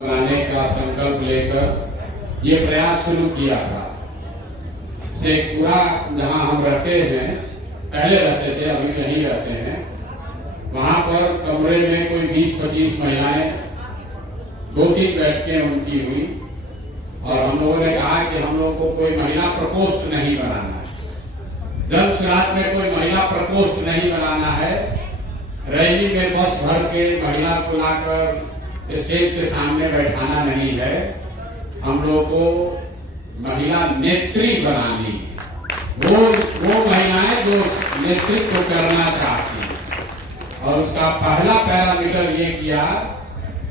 बनाने का संकल्प लेकर ये प्रयास शुरू किया था। शेखपुरा जहाँ हम रहते हैं, पहले रहते थे, अभी कहीं रहते हैं, वहाँ पर कमरे में कोई 20-25 महिलाएं, 2-3 बैठकें उनकी हुई और हम लोगों ने कहा कि हम लोगों को कोई महिला प्रकोष्ठ नहीं बनाना है, जन सुराज में कोई महिला प्रकोष्ठ नहीं बनाना है। रैली में बस भर के महिला को लाकर स्टेज के सामने बैठाना नहीं है, हम लोग को महिला नेत्री बनानी है। वो महिलाएं जो नेतृत्व करना चाहती हैं। और उसका पहला पैरामीटर ये किया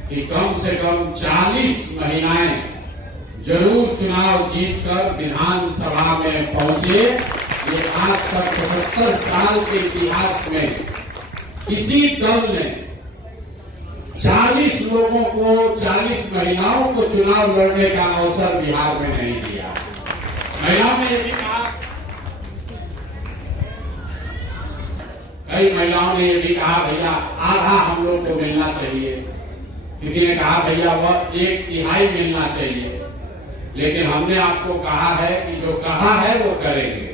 कि कम से कम 40 महिलाएं जरूर चुनाव जीतकर विधानसभा में पहुंचे। ये आज तक 75 साल के इतिहास में किसी दल ने 40 लोगों को, 40 महिलाओं को चुनाव लड़ने का अवसर बिहार में नहीं दिया। महिलाओं ने ये भी कहा, कई महिलाओं ने ये भी कहा भैया आधा हम लोग को मिलना चाहिए, किसी ने कहा भैया वह 1/3 मिलना चाहिए। लेकिन हमने आपको कहा है कि जो कहा है वो करेंगे।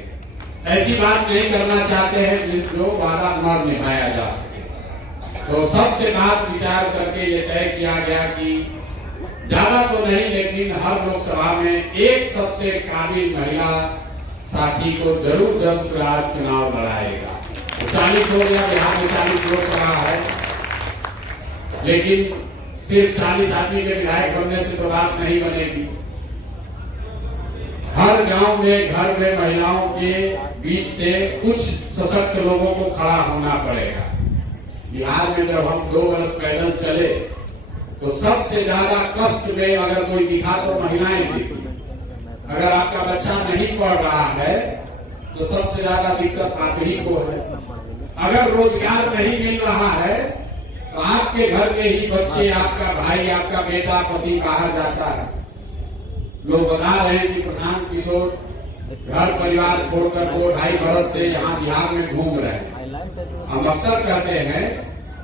ऐसी बात नहीं करना चाहते हैं जो वादा न निभाया जा सके। तो सबसे बात विचार करके ये तय किया गया कि ज्यादा तो नहीं, लेकिन हर लोकसभा में एक सबसे काबिल महिला साथी को जरूर जन सुराज चुनाव लड़ाएगा। तो 40 लोग या बिहार में 40 लोकसभा है, लेकिन सिर्फ 40 आदमी के विधायक बनने से तो बात नहीं बनेगी। हर गांव में, घर में महिलाओं के बीच से कुछ सशक्त लोगों को खड़ा होना पड़ेगा। बिहार में जब हम 2 बरस पैदल चले तो सबसे ज्यादा कष्ट में अगर कोई दिखा तो महिलाएं दिखी। अगर आपका बच्चा नहीं पढ़ रहा है तो सबसे ज्यादा दिक्कत आप ही को है। अगर रोजगार नहीं मिल रहा है तो आपके घर के ही बच्चे, आपका भाई, आपका बेटा, पति बाहर जाता है। लोग बता रहे हैं कि प्रशांत किशोर घर परिवार छोड़कर 2-2.5 बरस से यहाँ बिहार में घूम रहे हैं। हम अक्सर कहते हैं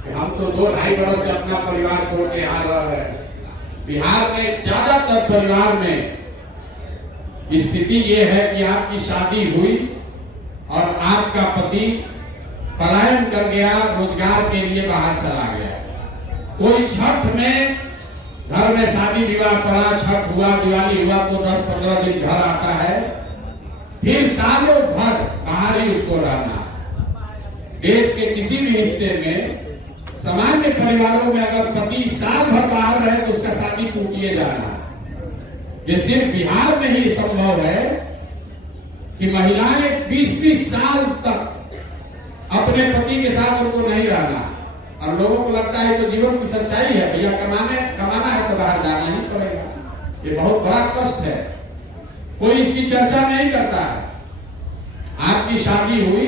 कि हम तो 2-2.5 बरस से अपना परिवार छोड़ के यहाँ रह रहे हैं। बिहार में ज्यादातर परिवार में स्थिति ये है कि आपकी शादी हुई और आपका पति पलायन कर गया, रोजगार के लिए बाहर चला गया। कोई छठ में घर में शादी विवाह पड़ा, छठ हुआ, दिवाली हुआ तो 10-15 दिन घर आता है, फिर सालों भर बाहर ही उसको रहना। देश के किसी भी हिस्से में सामान्य परिवारों में अगर पति साल भर बाहर रहे तो उसका शादी टूटिए जाना। ये सिर्फ बिहार में ही संभव है कि महिलाएं 20-20 साल तक अपने पति के साथ उनको नहीं रहना। और लोगों को लगता है तो जीवन की सच्चाई है, भैया कमाना है तो बाहर जाना ही पड़ेगा। ये बहुत बड़ा कष्ट है, कोई इसकी चर्चा नहीं करता है। आपकी शादी हुई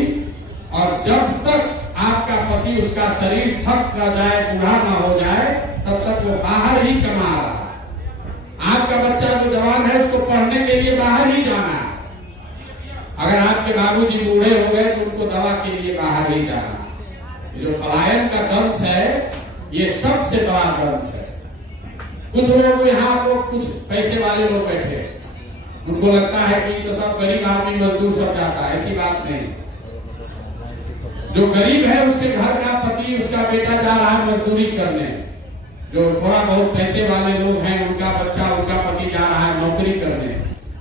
और जब तक आपका पति, उसका शरीर थक न जाए, बूढ़ा न हो जाए, तब तक वो बाहर ही कमा रहा है। आपका बच्चा जो जवान है उसको पढ़ने के लिए बाहर ही जाना है। अगर आपके बाबूजी बूढ़े हो गए तो उनको दवा के लिए बाहर ही जाना है। जो पलायन का दंश है ये सबसे बड़ा दंश है। कुछ लोग यहाँ को कुछ पैसे वाले लोग बैठे, उनको लगता है कि तो सब गरीब आदमी मजदूर सब जाता है। ऐसी बात नहीं। जो गरीब है उसके घर का पति, उसका बेटा जा रहा है मजदूरी करने। जो थोड़ा बहुत पैसे वाले लोग हैं उनका बच्चा, उनका पति जा रहा है नौकरी करने।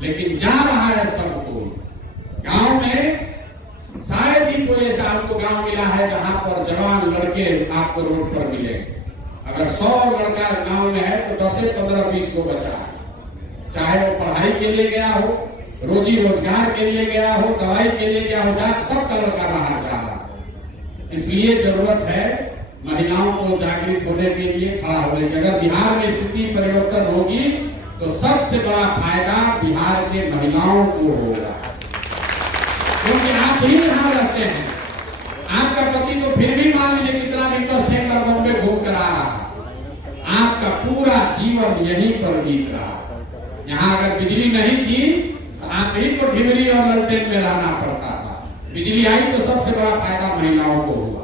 लेकिन जा रहा है सबको। गांव में शायद ही कोई ऐसा आपको गांव मिला है जहां पर जवान लड़के आपको रोड पर मिलेंगे। अगर 100 लड़का गांव में है तो 10-15-20 को बचा है। चाहे वो पढ़ाई के लिए गया हो, रोजी रोजगार के लिए गया हो, दवाई के लिए गया हो, सबका लड़का बाहर जा रहा है। इसलिए जरूरत है महिलाओं को जागृत होने के लिए, खड़ा होने की। अगर बिहार में स्थिति परिवर्तन होगी तो सबसे बड़ा फायदा बिहार के महिलाओं को होगा, क्योंकि आप ही यहाँ रहते हैं। आपका पति तो फिर भी मान लीजिए कितना भी कष्ट है, बॉम्बे घूम कर आ रहा है, आपका पूरा जीवन यहीं पर बीत रहा है। यहाँ अगर बिजली नहीं थी तो आप ही को ढिमरी और ललटेन में रहना पड़ता था। बिजली आई तो सबसे बड़ा फायदा महिलाओं को हुआ।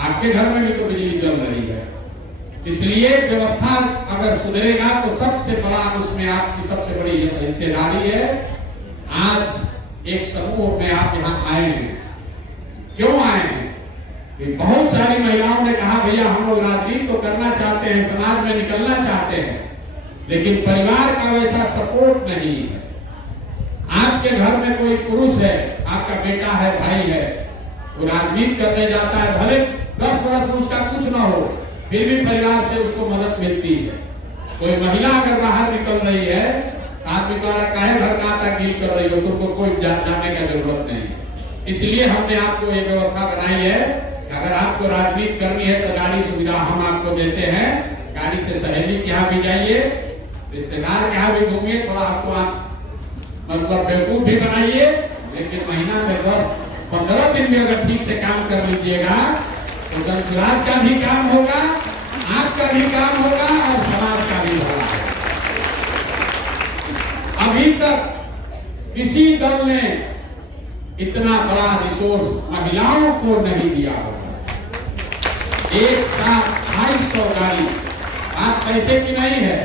आपके घर में भी तो बिजली जल रही है, इसलिए व्यवस्था अगर सुधरेगा तो सबसे बड़ा उसमें आपकी सबसे बड़ी हिस्सेदारी है। आज एक समूह में आप यहाँ आए हैं, क्यों आए हैं? कि बहुत सारी महिलाओं ने कहा भैया हम लोग राजनीति तो करना चाहते हैं, समाज में निकलना चाहते हैं, लेकिन परिवार का वैसा सपोर्ट नहीं है। आपके घर में कोई पुरुष है, आपका बेटा है, भाई है, वो राजनीति करने जाता है, भले 10 वर्ष में उसका कुछ ना हो, फिर भी परिवार से उसको मदद मिलती है। कोई महिला अगर बाहर निकल रही है, आदमी द्वारा कहे घर का आटा गील कर रही हो, तुमको कोई जाने का जरूरत नहीं। इसलिए हमने आपको ये व्यवस्था बनाई है, अगर आपको राजनीति करनी है तो गाड़ी सुविधा हम आपको देते हैं। गाड़ी से सहेली के यहाँ भी जाइए, रिश्तेदार के यहाँ भी घूमिए, थोड़ा आपको आप मतलब बेवकूफ भी बनाइए, लेकिन महीना में 10-15 दिन में अगर ठीक से काम कर लीजिएगा तो जनसुराज का भी काम होगा, आपका भी काम होगा और समाज का भी होगा। अभी तक किसी दल ने इतना बड़ा रिसोर्स महिलाओं को नहीं दिया होगा। एक साथ 250 गाड़ी, आप पैसे की नहीं है,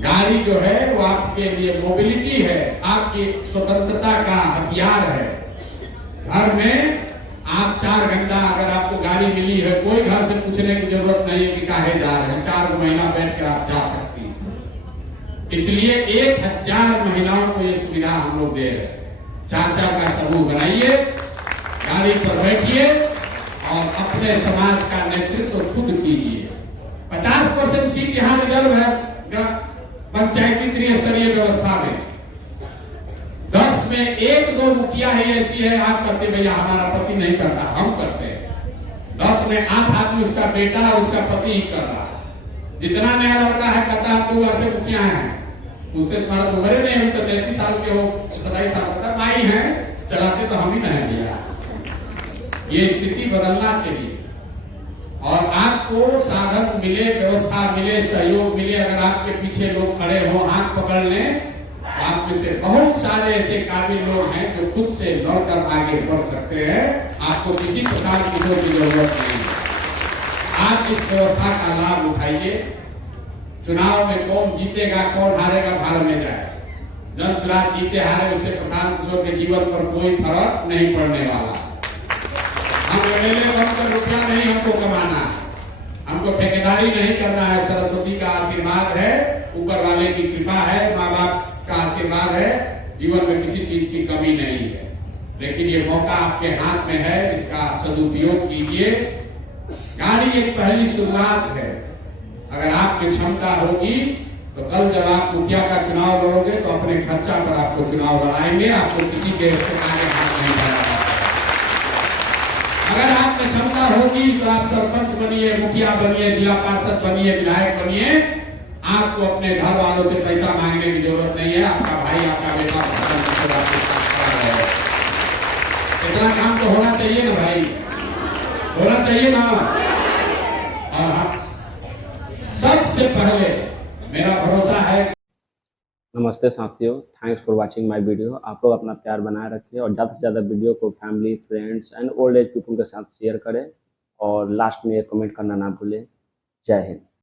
गाड़ी जो है वो आपके लिए मोबिलिटी है, आपकी स्वतंत्रता का हथियार है। घर में आप 4 घंटा अगर आपको गाड़ी मिली है, कोई घर से पूछने की जरूरत नहीं है कि काहे जा रहे हैं, 4 महीना बैठ कर आप जा सकती हैं। इसलिए 1000 महिलाओं को ये सुविधा हम लोग दे रहे हैं। 4-4 का समूह बनाइए, गाड़ी पर बैठिए और अपने समाज का नेतृत्व खुद कीजिए। 50% सीट यहाँ रिजर्व है पंचायती त्रिस्तरीय व्यवस्था में। 10 में 1-2 मुखिया ही ऐसी है, आप करते भैया हमारा पति नहीं करता, हम करते हैं। 10 में 8 आदमी उसका बेटा और उसका पति ही कर रहा। जितना नया लड़का है कहता आप 2 बार से मुखिया हैं, पूछते तुम्हारा तो उम्र नहीं, हम तो 33 साल के हो, 27 साल का माई है, चलाते तो हम ही नहीं दिया। ये स्थिति बदलना चाहिए और आपको साधन मिले, व्यवस्था मिले, सहयोग मिले। अगर आपके पीछे लोग खड़े हो, हाथ पकड़ लें, आप में से बहुत सारे ऐसे काबिल लोग हैं जो खुद से लड़कर आगे बढ़ सकते हैं। आपको किसी प्रकार की जरूरत नहीं है। आप इस व्यवस्था का लाभ उठाइए। चुनाव में कौन जीतेगा कौन हारेगा भाड़ में जाए, जनसुराज जीते हारे उससे प्रशांत किशोर के जीवन पर कोई फर्क नहीं पड़ने वाला। हम एमएलए बनकर रुपया नहीं हमको कमाना, हमको ठेकेदारी नहीं करना है। सरस्वती का आशीर्वाद है, ऊपर वाले की कृपा है, माँ बाप का आशीर्वाद है, जीवन में किसी चीज की कमी नहीं है। लेकिन ये मौका आपके हाथ में है, इसका सदुपयोग कीजिए। गाड़ी एक पहली शुरुआत है। अगर आपकी क्षमता होगी तो कल जब आप मुखिया का चुनाव लड़ोगे तो अपने खर्चा पर आपको चुनाव लड़ाएंगे, आपको किसी के आगे हाथ नहीं बढ़ाना। अगर आप में क्षमता होगी तो आप सरपंच बनिए, मुखिया बनिए, जिला पार्षद बनिए, विधायक बनिए। आपको अपने घर वालों से पैसा मांगने की जरूरत नहीं है। आपका भाई, आपका बेटा इतना काम तो होना चाहिए ना भाई, होना चाहिए ना। और सबसे पहले मेरा भरोसा है। नमस्ते साथियों, thanks for watching my video. आप लोग अपना प्यार बनाए रखें और ज़्यादा से ज़्यादा वीडियो को family, friends and old age people के साथ शेयर करें और लास्ट में एक कमेंट करना ना भूलें। जय हिंद।